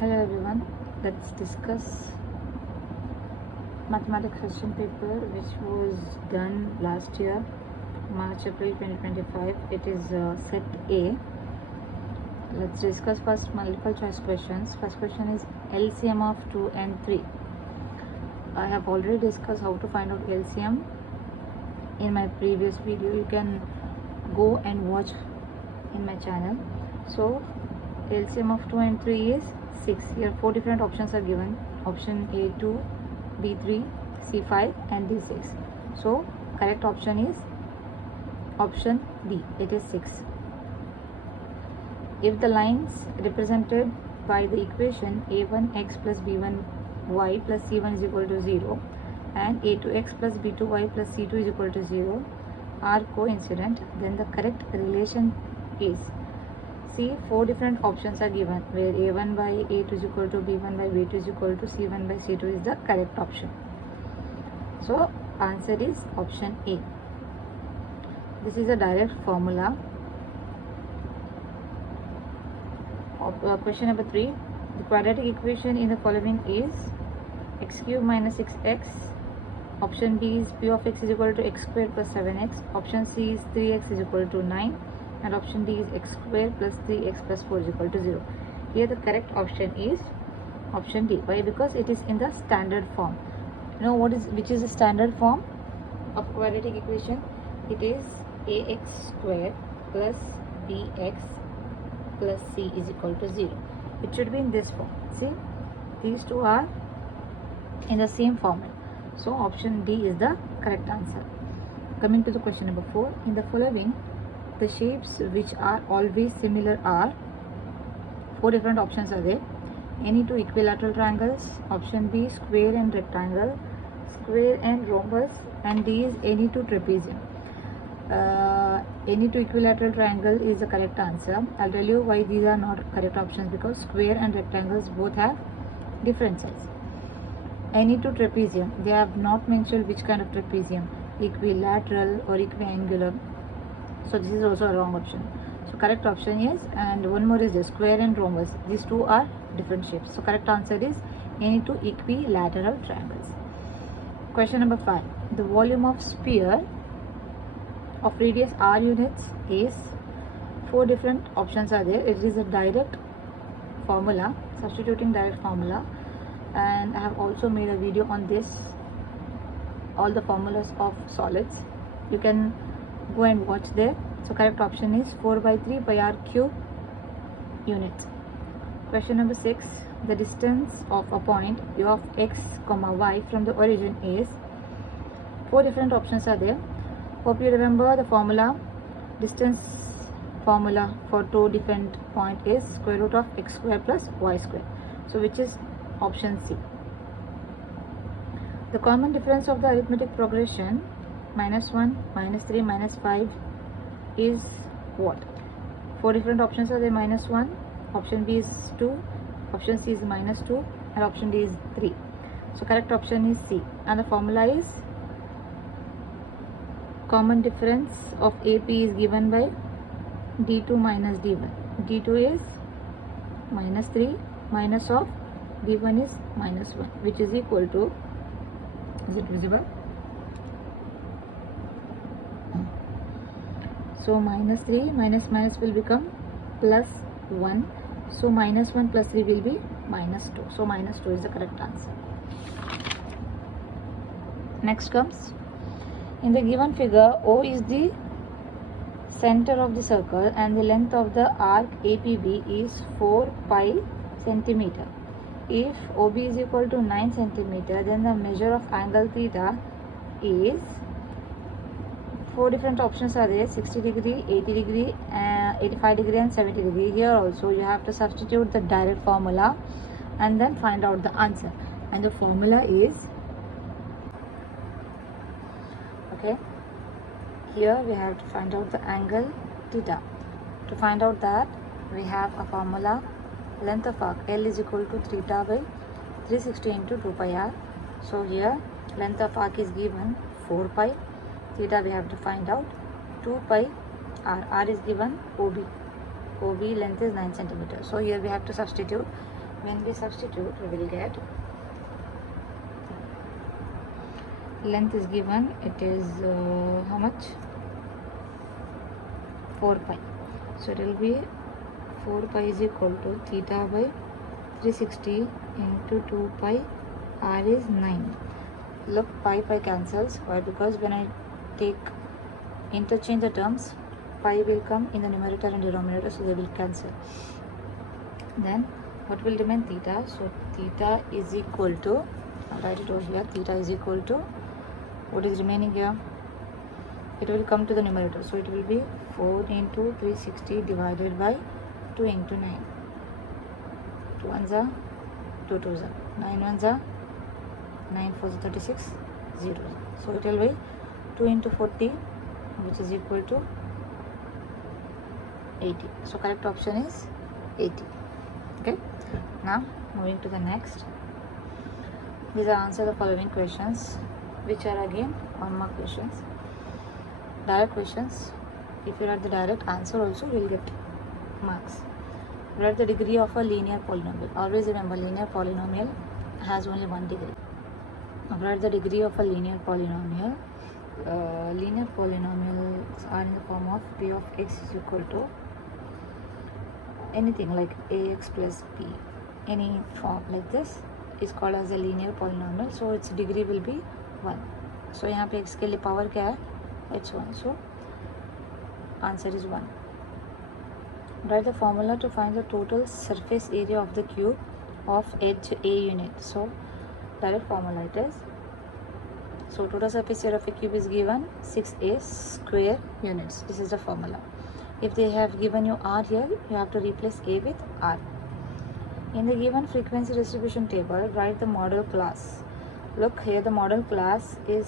Hello everyone, let's discuss mathematics question paper which was done last year, March-April 2025. It is set A. Let's discuss first multiple choice questions. First question is LCM of 2 and 3. I have already discussed how to find out LCM in my previous video. You can go and watch in my channel. So LCM of 2 and 3 is 6. Here 4 different options are given. Option A2, B3, C5 and D6. So correct option is option D. It is 6. If the lines represented by the equation a1x plus b1y plus c1 is equal to 0 and a2x plus b2y plus c2 is equal to 0 are coincident, then the correct relation is, see, 4 different options are given where a1 by a2 is equal to b1 by b2 is equal to c1 by c2 is the correct option. So answer is option A. This is a direct formula. Question number 3. The quadratic equation in the following is x cube minus 6x. Option B is p of x is equal to x squared plus 7x. Option C is 3x is equal to 9. And option D is x squared plus 3x plus 4 is equal to 0. Here the correct option is option D. Why? Because it is in the standard form. You know which is the standard form of quadratic equation? It is ax squared plus bx plus c is equal to 0. It should be in this form. See, these two are in the same format. So option D is the correct answer. Coming to the question number 4. In the following, the shapes which are always similar are, 4 different options are there. Any two equilateral triangles. Option B, square and rectangle, square and rhombus, and D is any two trapezium. Any two equilateral triangle is the correct answer. I'll tell you why these are not correct options, because square and rectangles both have different sides. Any two trapezium, they have not mentioned which kind of trapezium, equilateral or equiangular. So this is also a wrong option. So correct option is, and one more is the square and rhombus. These two are different shapes. So correct answer is any two equilateral triangles. Question number 5. The volume of sphere of radius r units is, 4 different options are there. It is a direct formula, substituting direct formula, and I have also made a video on this, all the formulas of solids. You can go and watch there. So correct option is 4 by 3 pi r cube units. Question number 6. The distance of a point u of x comma y from the origin is, 4 different options are there. Hope you remember the formula. Distance formula for 2 different point is square root of x square plus y square. So which is option C. The common difference of the arithmetic progression -1, -3, -5 is what? 4 different options are there. -1, option B is 2, option C is -2, and option D is 3. So correct option is C, and the formula is common difference of AP is given by D2 minus D1. D2 is -3, minus of D1 is -1, which is equal to, is it visible? So -3 minus will become +1. So -1 plus 3 will be -2. So -2 is the correct answer. Next comes, in the given figure, O is the center of the circle and the length of the arc APB is 4 pi centimeter. If OB is equal to 9 centimeter, then the measure of angle theta is, 4 different options are there: 60 degree, 80 degree, 85 degree and 70 degree. Here also you have to substitute the direct formula and then find out the answer. And the formula is, okay, here we have to find out the angle theta. To find out that, we have a formula: length of arc L is equal to theta by 360 into 2 pi r. So here length of arc is given 4 pi, theta we have to find out 2 pi r is given OB. OB length is 9 centimeters. So here we have to substitute When we substitute, we will get length is given, it is how much? 4 pi. So it will be 4 pi is equal to theta by 360 into 2 pi, r is 9. Look, pi cancels. Why? Because when I interchange the terms, pi will come in the numerator and denominator, so they will cancel. Then what will remain? Theta. So theta is equal to, I'll write it over here, theta is equal to, what is remaining here? It will come to the numerator, so it will be 4 into 360 divided by 2 into 9. 2 ones are 2 twos are 9 ones are 9 4s are 36 0. So it will be 2 into 40, which is equal to 80. So correct option is 80. Okay. Now moving to the next. These are answer the following questions, which are again 1 mark questions. Direct questions. If you write the direct answer also, you will get marks. Write the degree of a linear polynomial. Always remember, linear polynomial has only one degree. Write the degree of a linear polynomial. Linear polynomials are in the form of p of x is equal to anything like ax plus b. Any form like this is called as a linear polynomial. So its degree will be 1. So यहाँ पे x के लिए power क्या है? It's 1. So answer is 1. Write the formula to find the total surface area of the cube of edge a unit. So direct formula it is. So total surface area of a cube is given 6a square units. This is the formula. If they have given you r here, you have to replace a with r. In the given frequency distribution table, write the model class. Look here, the model class is,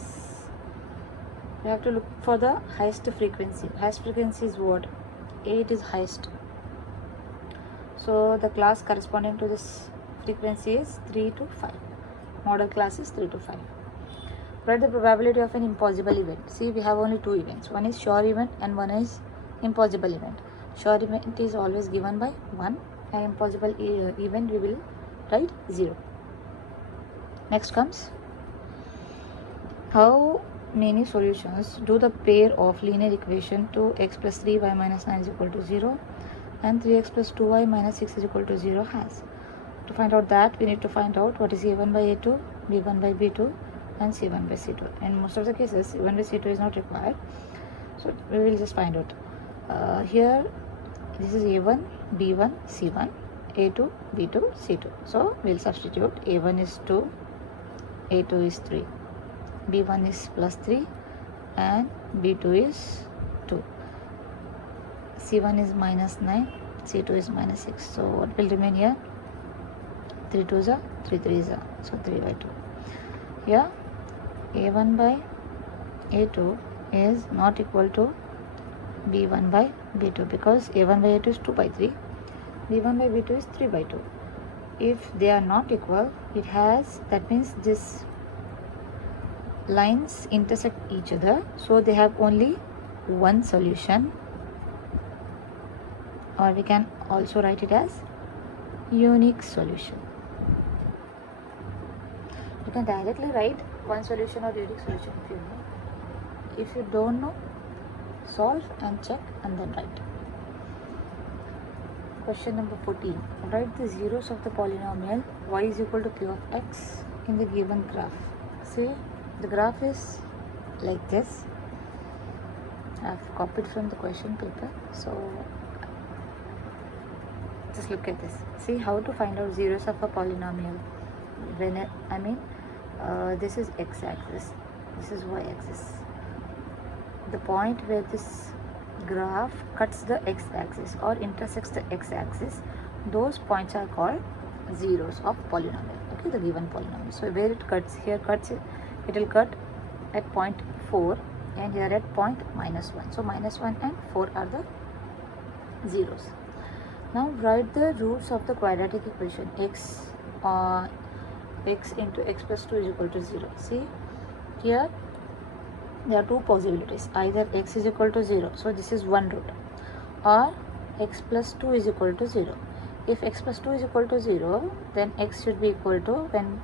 you have to look for the highest frequency. Highest frequency is what? 8 is highest. So the class corresponding to this frequency is 3 to 5. Model class is 3 to 5. Write the probability of an impossible event. See, we have only 2 events. One is sure event and one is impossible event. Sure event is always given by 1. An impossible event we will write 0. Next comes, how many solutions do the pair of linear equation 2x plus 3y minus 9 is equal to 0 and 3x plus 2y minus 6 is equal to 0 has? To find out that, we need to find out what is a1 by a2, b1 by b2 and c1 by c2. In most of the cases, c1 by c2 is not required, so we will just find out. Here this is a1, b1, c1, a2, b2, c2. So we will substitute. A1 is 2, a2 is 3, b1 is plus 3 and b2 is 2. c1 is minus 9, c2 is minus 6. So what will remain here? 3 2s are 3 3s are, so 3 by 2. Here a1 by a2 is not equal to b1 by b2 because a1 by a2 is 2 by 3, b1 by b2 is 3 by 2. If they are not equal, it has, that means this lines intersect each other, so they have only one solution, or we can also write it as unique solution. You can directly write one solution or unique solution if you know. If you don't know, solve and check and then write. Question number 14. Write the zeros of the polynomial y is equal to p of x in the given graph. See, the graph is like this. I have copied from the question paper. So just look at this. See how to find out zeros of a polynomial. When this is x-axis, this is y-axis. The point where this graph cuts the x-axis or intersects the x-axis, those points are called zeros of polynomial. Okay, the given polynomial. So where it cuts, here cuts it will cut at point 4 and here at point minus 1. So minus 1 and 4 are the zeros. Now write the roots of the quadratic equation x into x plus 2 is equal to 0. See, here there are two possibilities. Either x is equal to 0, so this is one root, or x plus 2 is equal to 0. if x plus 2 is equal to 0, then x should be equal to, when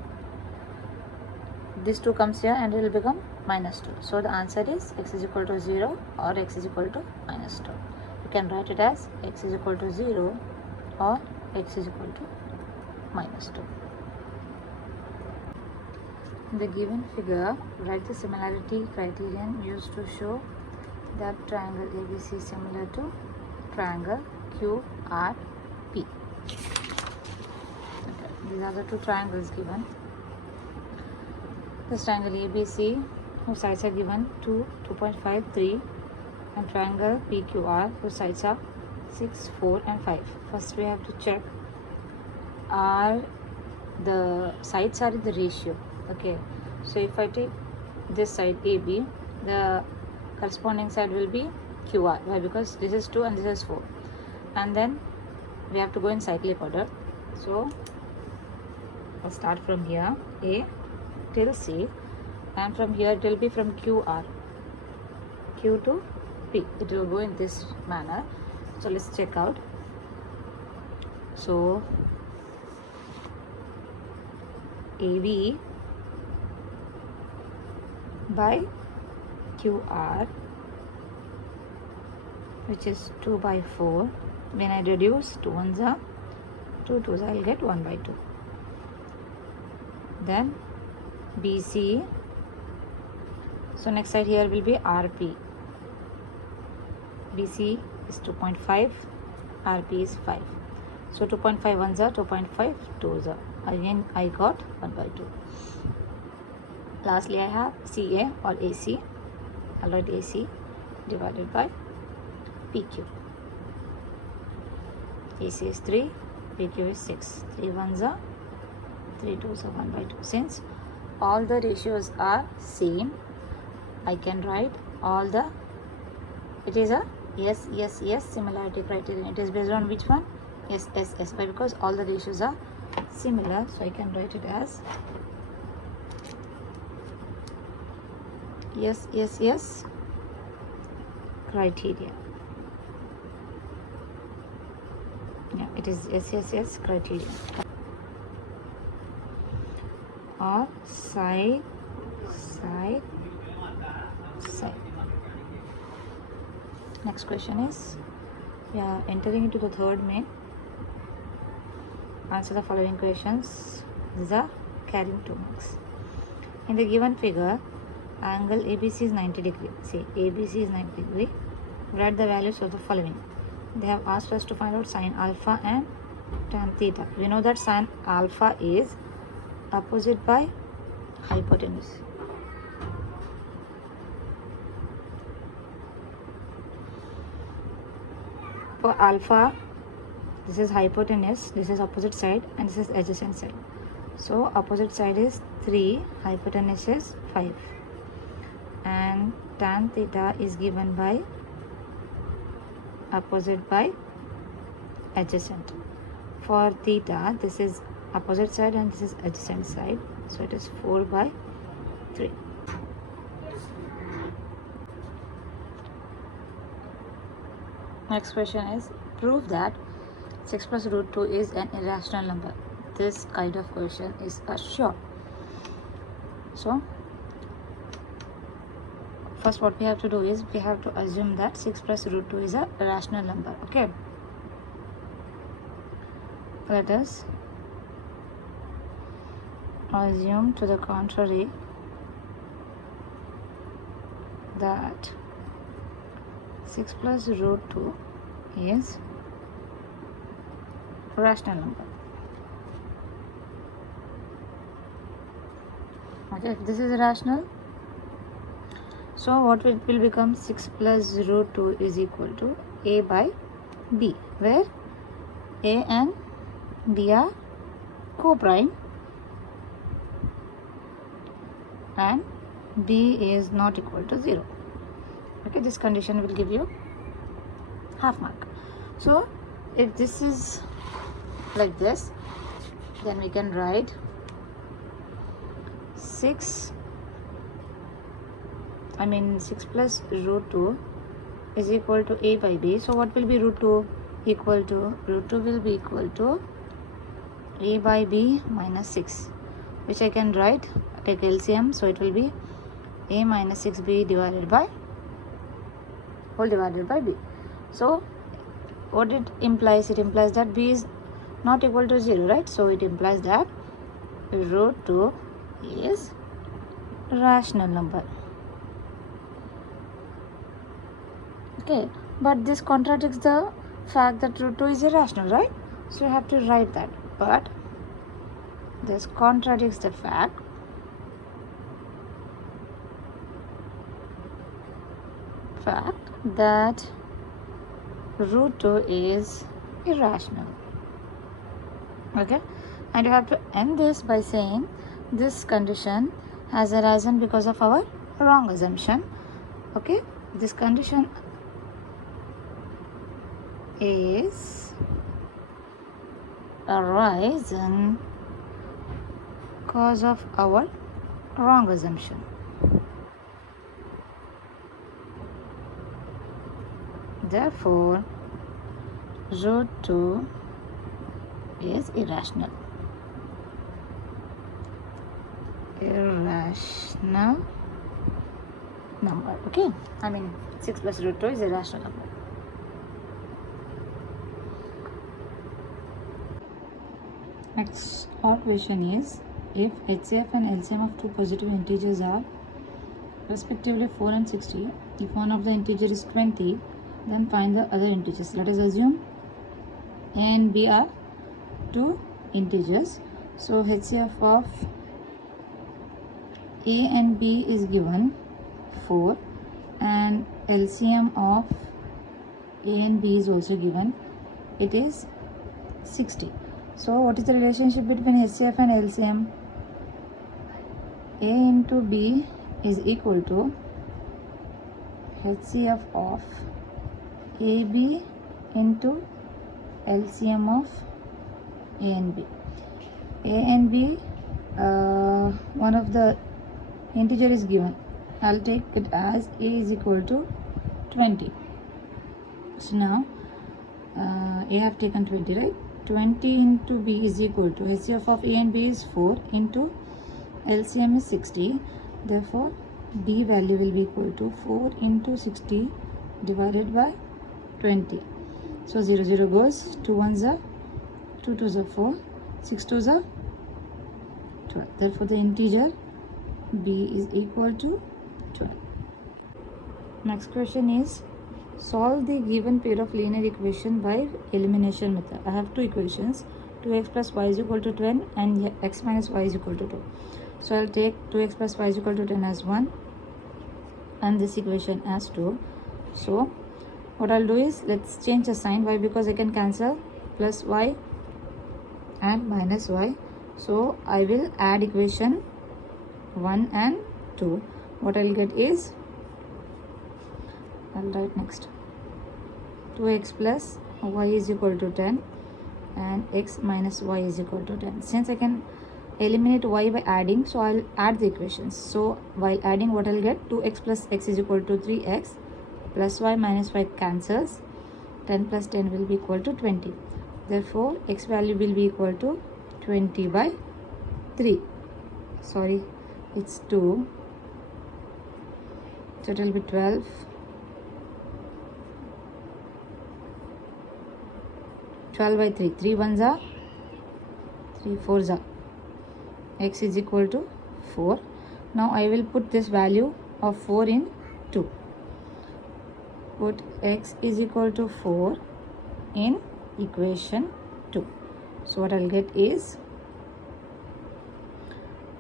this 2 comes here, and it will become minus 2. So the answer is x is equal to 0 or x is equal to minus 2. You can write it as x is equal to 0 or x is equal to minus 2. In the given figure, write the similarity criterion used to show that triangle ABC is similar to triangle QRP. Okay, these are the two triangles given. This triangle ABC, whose sides are given 2, 2.5, 3, and triangle PQR, whose sides are 6, 4, and 5. First we have to check are the sides are in the ratio. Okay, so if I take this side AB, the corresponding side will be QR. Why? Because this is 2 and this is 4, and then we have to go in cyclic order. So I'll start from here, A till C, and from here it will be from QR, Q to P. It will go in this manner. So let's check out. So AB by QR, which is 2 by 4. When I reduce, 2 ones are 2 2s, I will get 1 by 2. Then BC, so next side here will be RP. BC is 2.5, RP is 5. So 2.5 ones are 2.5 2s are. Again I got 1 by 2. Lastly I have CA or AC. I'll write AC divided by PQ. AC is 3, PQ is 6. 3 ones are 3 2s are 1 by 2. Since all the ratios are same, I can write all the, it is a yes similarity criterion. It is based on which one? Yes. Why? Because all the ratios are similar, so I can write it as yes criteria. Yeah, it is yes criteria. Or side. Next question is, we are entering into the third main. Answer the following questions. These are carrying 2 marks. In the given figure, angle ABC is 90 degree. See, ABC is 90 degree. Write the values of the following. They have asked us to find out sine alpha and tan theta. We know that sine alpha is opposite by hypotenuse. For alpha, this is hypotenuse, this is opposite side, and this is adjacent side. So opposite side is 3, hypotenuse is 5, and tan theta is given by opposite by adjacent. For theta, this is opposite side and this is adjacent side, so it is 4 by 3. Next question is, prove that 6 plus root 2 is an irrational number. This kind of question is sure. So first what we have to do is, we have to assume that 6 plus root 2 is a rational number. Okay, let us assume to the contrary that 6 plus root 2 is a rational number. Okay, if this is rational, so what will become 6 plus root 2 is equal to A by B, where A and B are co-prime and B is not equal to 0. Okay, this condition will give you half mark. So if this is like this, then we can write 6 plus root 2 is equal to A by B. So what will be root 2? equal to root 2 will be equal to a by b minus 6, which I can write, take LCM, so it will be a minus 6b divided by whole divided by b. So what it implies? It implies that b is not equal to 0, right? So it implies that root 2 is rational number. Okay, but this contradicts the fact that root 2 is irrational, right? So you have to write that. But this contradicts the fact that root 2 is irrational. Okay, and you have to end this by saying this condition has arisen because of our wrong assumption. Okay, this condition is arisen because of our wrong assumption. Therefore, root 2 is irrational. Irrational number. Okay, I mean 6 plus root 2 is irrational number. Next, our question is, if HCF and LCM of two positive integers are respectively 4 and 60, if one of the integer is 20, then find the other integers. Let us assume a and b are two integers. So HCF of a and b is given 4, and LCM of a and b is also given, it is 60. So what is the relationship between HCF and LCM? A into b is equal to HCF of AB into LCM of A and B. A and B, one of the integer is given. I'll take it as A is equal to 20. So now A have taken 20, right? 20 into B is equal to HCF of A and B is 4 into LCM is 60. Therefore, B value will be equal to 4 into 60 divided by 20. So 0, 0 goes, 2 1s are 2 2s are 4, 6 2s are 12. Therefore, the integer B is equal to 12. Next question is, solve the given pair of linear equation by elimination method. I have two equations, 2x plus y is equal to 10 and x minus y is equal to 2. So I'll take 2x plus y is equal to 10 as 1 and this equation as 2. So what I'll do is, let's change the sign. Why? Because I can cancel plus y and minus y. So I will add equation 1 and 2. What I'll get is, I'll write next, 2x plus y is equal to 10 and x minus y is equal to 10. Since I can eliminate y by adding, so I'll add the equations. So while adding, what I'll get, 2x plus x is equal to 3x plus y minus y cancels, 10 plus 10 will be equal to 20. Therefore, x value will be equal to 20 by 3. Sorry, it's 2. So it will be 12. 12 by 3. 3 1s are 3 4s are. X is equal to 4. Now I will put this value of 4 in 2. Put x is equal to 4 in equation 2. So what I'll get is,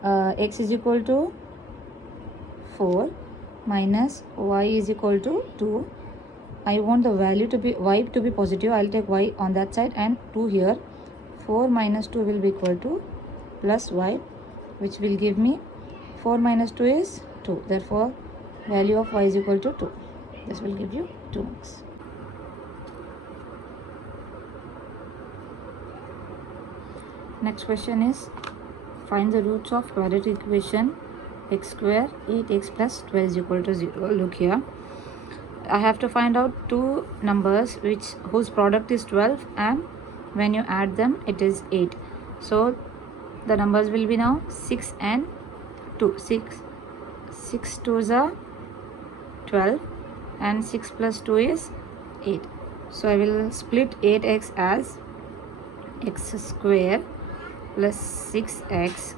x is equal to 4 minus y is equal to 2. I want the value to be y to be positive. I'll take y on that side and 2 here. 4 minus 2 will be equal to plus y, which will give me 4 minus 2 is 2. Therefore, value of y is equal to 2. This will give you 2 marks. Next question is, find the roots of quadratic equation x square 8x plus 12 is equal to 0. Look here, I have to find out two numbers whose product is 12, and when you add them it is 8. So the numbers will be now 6 and 2. 6 2s are 12 and 6 plus 2 is 8. So I will split 8x as x square plus 6x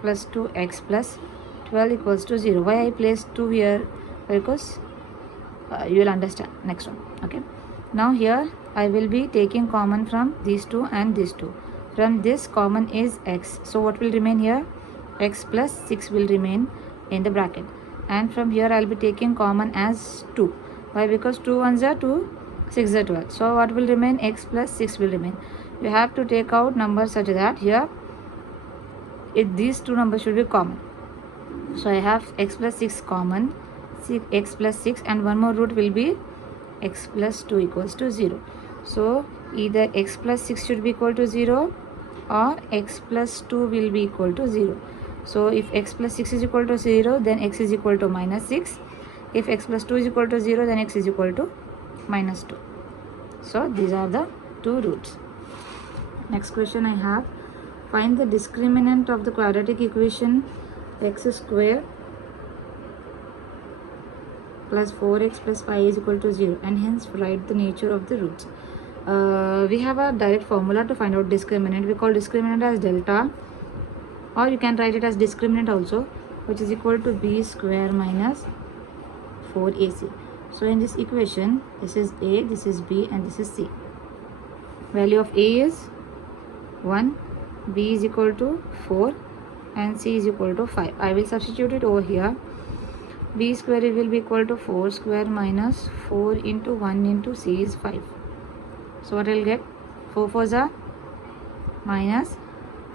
plus 2x plus 12 equals to 0. Why I placed 2 here? Because you will understand next one. Okay, now here I will be taking common from these two and these two. From this common is x, so what will remain here? X plus 6 will remain in the bracket, and from here I will be taking common as 2. Why? Because 2 1s are 2, 6 are 12. So what will remain? X plus 6 will remain. You have to take out numbers such that here these two numbers should be common. So I have x plus 6 common, x plus 6, and one more root will be x plus 2 equals to 0. So either x plus 6 should be equal to 0 or x plus 2 will be equal to 0. So if x plus 6 is equal to 0, then x is equal to minus 6. If x plus 2 is equal to 0, then x is equal to minus 2. So these are the two roots. Next question I have: find the discriminant of the quadratic equation x square plus 4x plus 5 is equal to 0, and hence write the nature of the roots. We have a direct formula to find out discriminant. We call discriminant as delta, or you can write it as discriminant also, which is equal to b square minus 4ac. So in this equation, this is a, this is b, and this is c. Value of a is 1, b is equal to 4, and c is equal to 5. I will substitute it over here. B square will be equal to 4 square minus 4 into 1 into c is 5. So what I will get? 4 4s are minus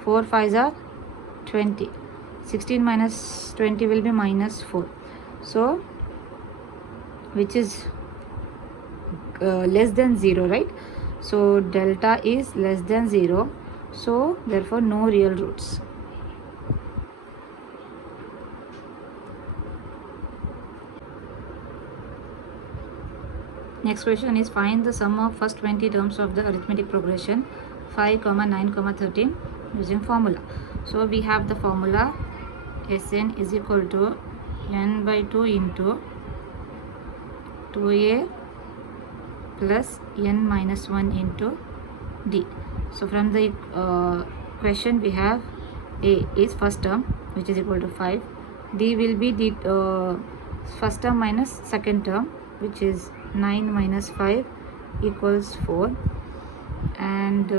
4 5s are 20. 16 minus 20 will be minus 4. So which is less than 0, right? So delta is less than 0. So therefore no real roots. Next question is: find the sum of first 20 terms of the arithmetic progression 5, 9, 13 using formula. So we have the formula Sn is equal to n by 2 into 2a plus n minus 1 into d. So from the question we have a is first term, which is equal to 5. D will be the first term minus second term, which is 9 minus 5 equals 4, and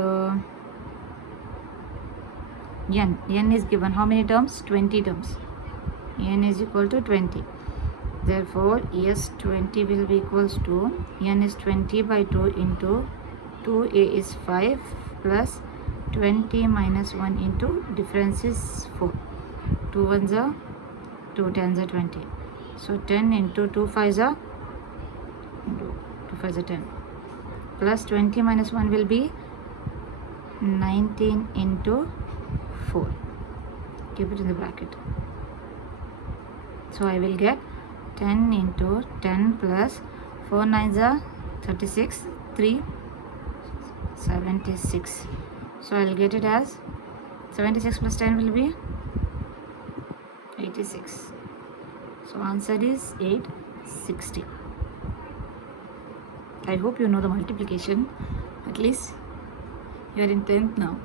n is given how many terms? 20 terms. N is equal to 20. Therefore yes, 20 will be equals to n is 20 by 2 into 2a is 5 plus 20 minus 1 into difference is 4. 2 1s are 2 10s are 20. So 10 into 2 5s are 2 5s are 10 plus 20 minus 1 will be 19 into 4. Keep it in the bracket. So I will get 10 into 10 plus 4 9s are 36, 3 76. So I will get it as 76 plus 10 will be 86. So answer is 860. I hope you know the multiplication. At least you are in 10th now.